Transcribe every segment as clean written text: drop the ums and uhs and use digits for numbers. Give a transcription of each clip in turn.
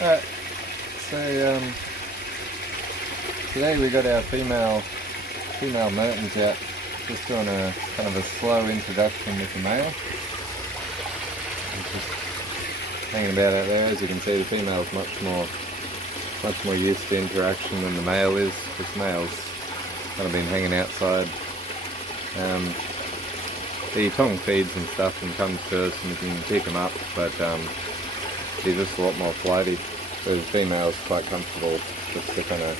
Alright, so today we got our female mertens out, just doing a kind of a slow introduction with the male. Just hanging about out there. As you can see, the female's much more used to interaction than the male is, because the male's kind of been hanging outside. The tongue feeds and stuff and comes to us and we can pick him up, but he's just a lot more flighty. So the female's quite comfortable just to kind of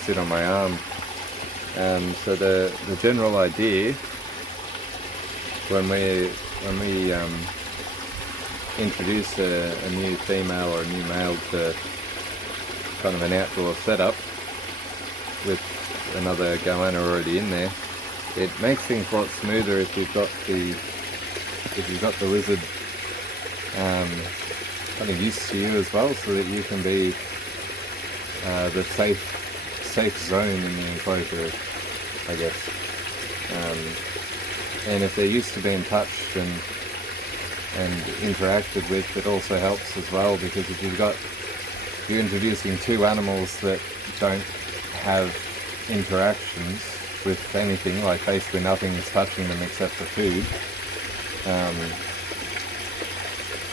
sit on my arm. So the general idea when we introduce a new female or a new male to kind of an outdoor setup with another goanna already in there, it makes things a lot smoother if you've got the lizard kind of used to you as well, so that you can be the safe zone in the enclosure, I guess. And if they're used to being touched and interacted with, it also helps as well, because if you're introducing two animals that don't have interactions with anything, like basically nothing is touching them except for food,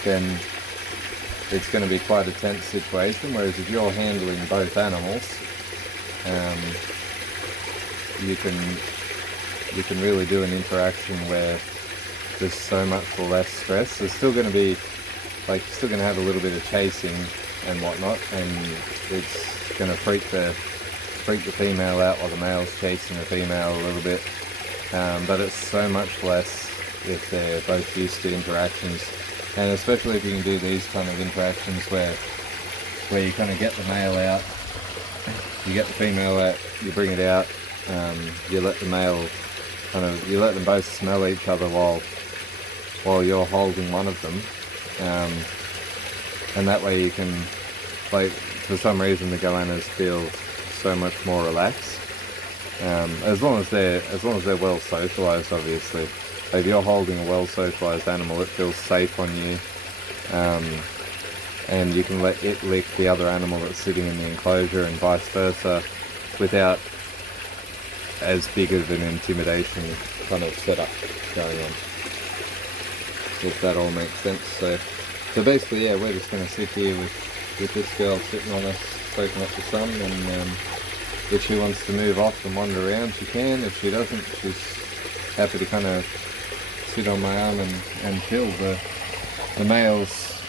then it's going to be quite a tense situation. Whereas if you're handling both animals, you can really do an interaction where there's so much less stress. There's still going to be, you're still going to have a little bit of chasing and whatnot, and it's going to freak the female out while the male's chasing the female a little bit. But it's so much less if they're both used to interactions, and especially if you can do these kind of interactions where you kind of get the male out, you get the female out, you bring it out, you let the male you let them both smell each other while you're holding one of them, and that way you can, for some reason the goannas feel so much more relaxed, as long as they're well socialized, obviously. If you're holding a well socialized animal, it feels safe on you, and you can let it lick the other animal that's sitting in the enclosure and vice versa without as big of an intimidation kind of setup going on, if that all makes sense. So basically, yeah, we're just going to sit here with this girl sitting on us, soaking up the sun, and if she wants to move off and wander around, she can. If she doesn't, she's happy to kind of sit on my arm and chill. The male's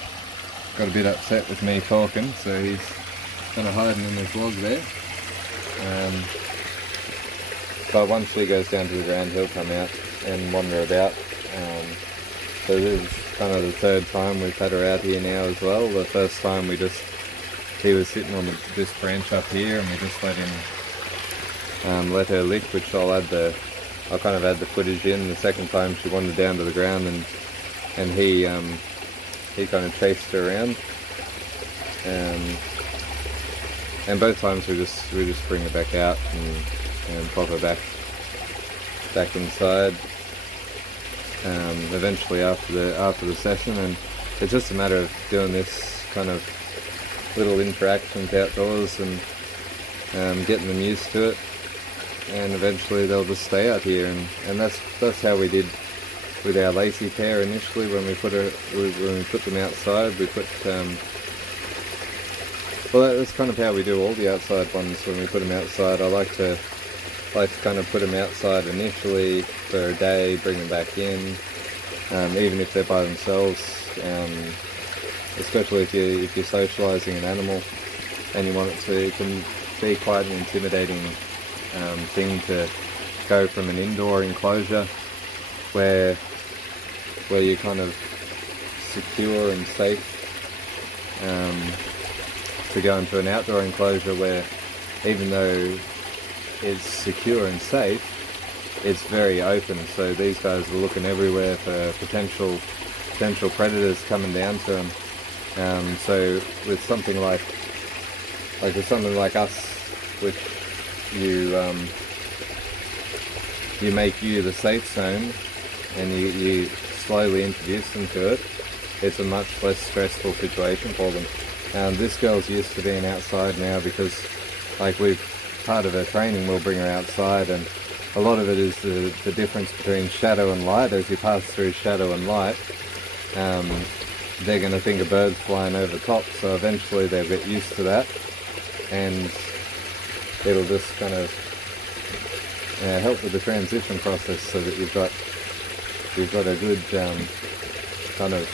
got a bit upset with me talking, so he's kind of hiding in his log there. But once she goes down to the ground, he'll come out and wander about. So this is kind of the third time we've had her out here now as well. The first time he was sitting on this branch up here, and we just let her lick, which I'll kind of add the footage in. The second time she wandered down to the ground, and he kind of chased her around. And both times we just bring her back out and pop her back inside. Eventually after the session, and it's just a matter of doing this kind of little interactions outdoors and getting them used to it, and eventually they'll just stay out here, and that's how we did with our Lacey pair initially. When we put them outside, we put well, that's kind of how we do all the outside ones. When we put them outside, I like to kind of put them outside initially for a day, bring them back in, even if they're by themselves, especially if you're socializing an animal and you want it can be quite an intimidating thing to go from an indoor enclosure where you're kind of secure and safe, to go into an outdoor enclosure where, even though it's secure and safe, it's very open. So these guys are looking everywhere for potential predators coming down to them. So with something like us, which you make you the safe zone, and you slowly introduce them to it, it's a much less stressful situation for them. This girl's used to being outside now because, like, part of her training we'll bring her outside, and a lot of it is the difference between shadow and light. As you pass through shadow and light, they're going to think a bird's flying over top, so eventually they'll get used to that, and it'll just kind of help with the transition process, so that you've got a good kind of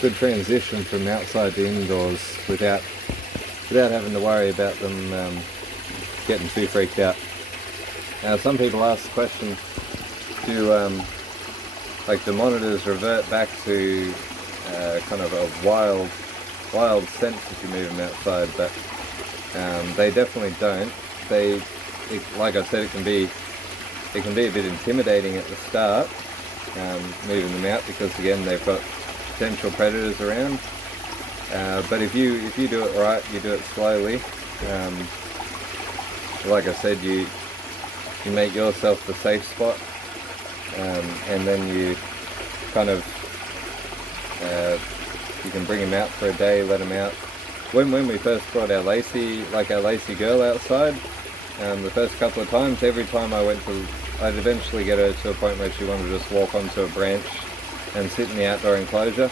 good transition from outside to indoors without having to worry about them getting too freaked out. Now, some people ask the question, do monitors revert back to kind of a wild sense if you move them outside? But they definitely don't. Like I said, it can be a bit intimidating at the start, moving them out, because again they've got potential predators around. But if you do it right, you do it slowly. Like I said, you make yourself the safe spot, and then you kind of you can bring him out for a day, let him out. When we first brought our Lacey girl outside, the first couple of times, every time I'd eventually get her to a point where she wanted to just walk onto a branch and sit in the outdoor enclosure,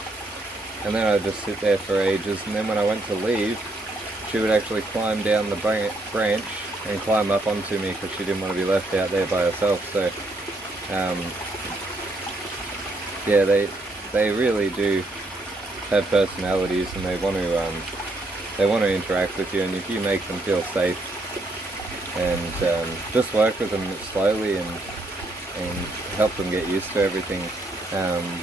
and then I'd just sit there for ages, and then when I went to leave, she would actually climb down the branch and climb up onto me because she didn't want to be left out there by herself. So yeah, they really do have personalities, and they want to interact with you, and if you make them feel safe and just work with them slowly and help them get used to everything,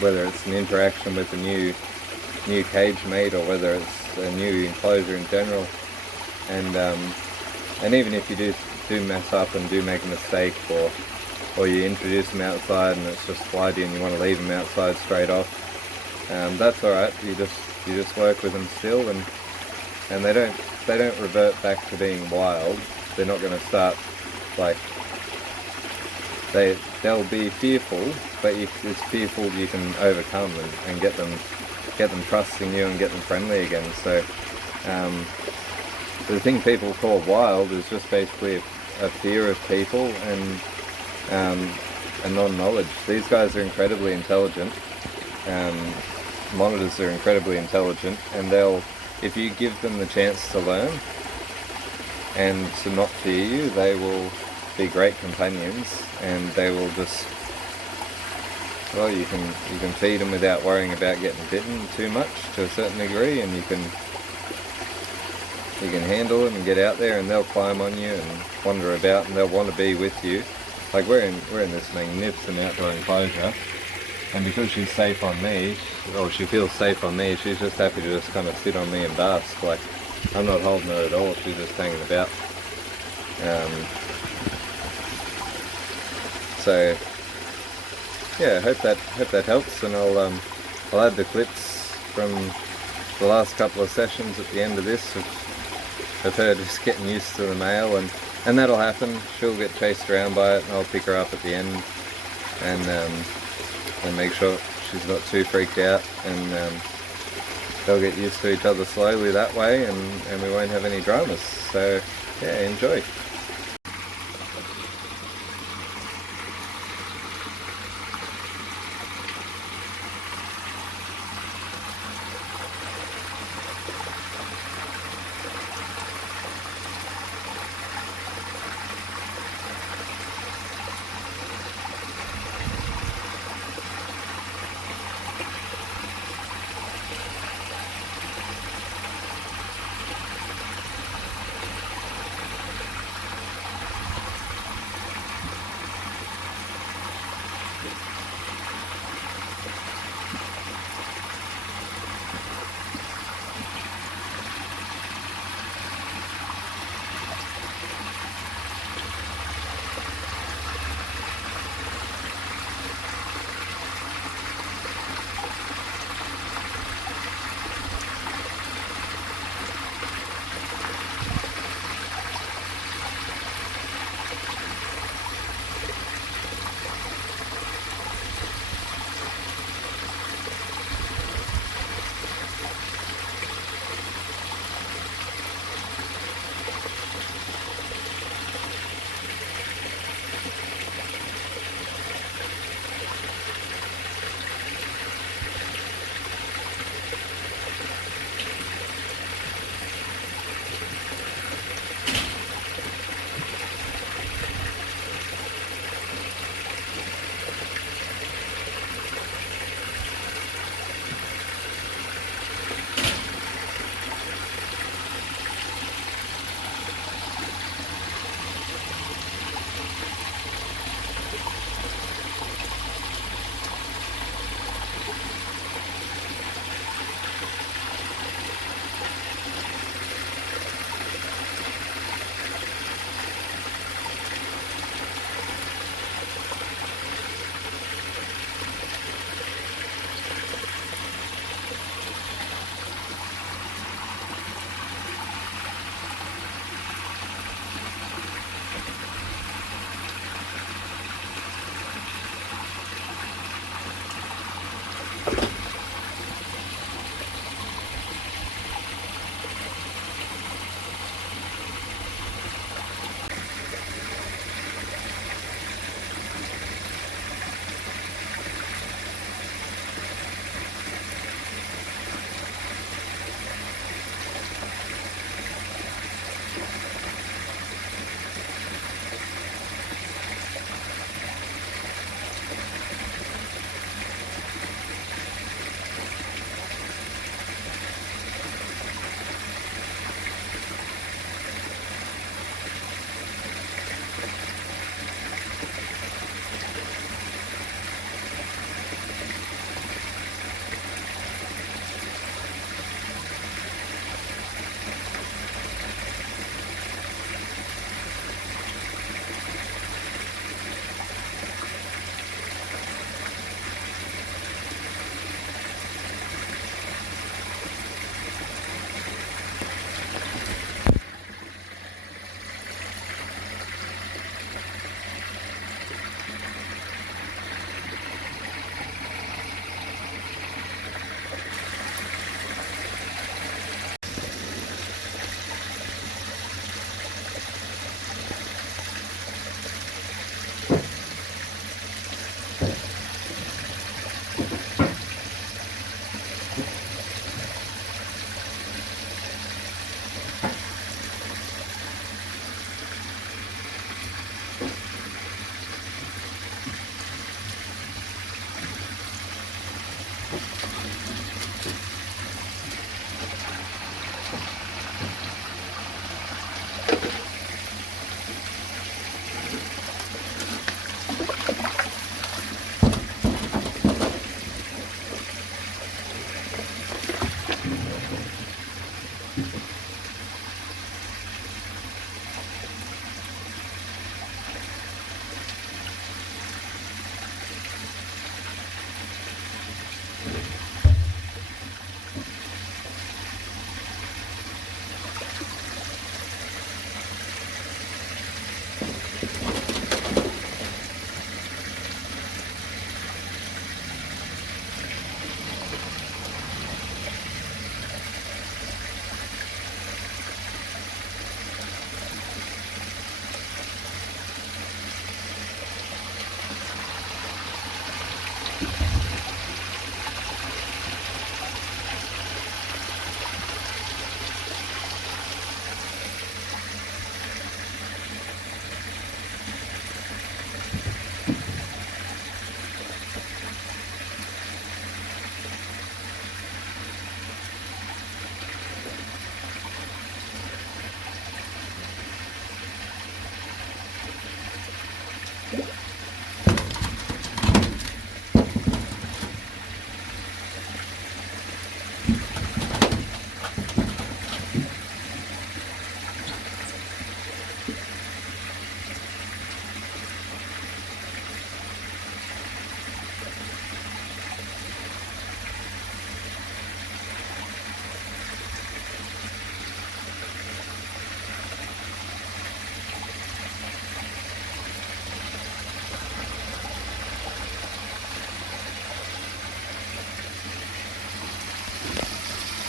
whether it's an interaction with a new cage mate or whether it's a new enclosure in general, and even if you do mess up and do make a mistake, or you introduce them outside and it's just flighty and you want to leave them outside straight off, that's alright. You just work with them still, and they don't revert back to being wild. They're not going to start, like, they'll be fearful, but it's fearful you can overcome and get them trusting you and get them friendly again. So the thing people call wild is just basically a fear of people and a non-knowledge. These guys are incredibly intelligent. Monitors are incredibly intelligent, and if you give them the chance to learn and to not fear you, they will be great companions, and they will just, well, you can feed them without worrying about getting bitten too much to a certain degree, and you can handle them and get out there, and they'll climb on you and wander about, and they'll want to be with you. Like, we're in this magnificent outdoor enclosure, and because she's safe on me, or she feels safe on me, she's just happy to just kind of sit on me and bask. Like, I'm not holding her at all, she's just hanging about. So yeah, I hope that helps, and I'll add the clips from the last couple of sessions at the end of this of her just getting used to the male, and that'll happen. She'll get chased around by it, and I'll pick her up at the end and make sure she's not too freaked out, and they'll get used to each other slowly that way, and we won't have any dramas. So yeah, enjoy.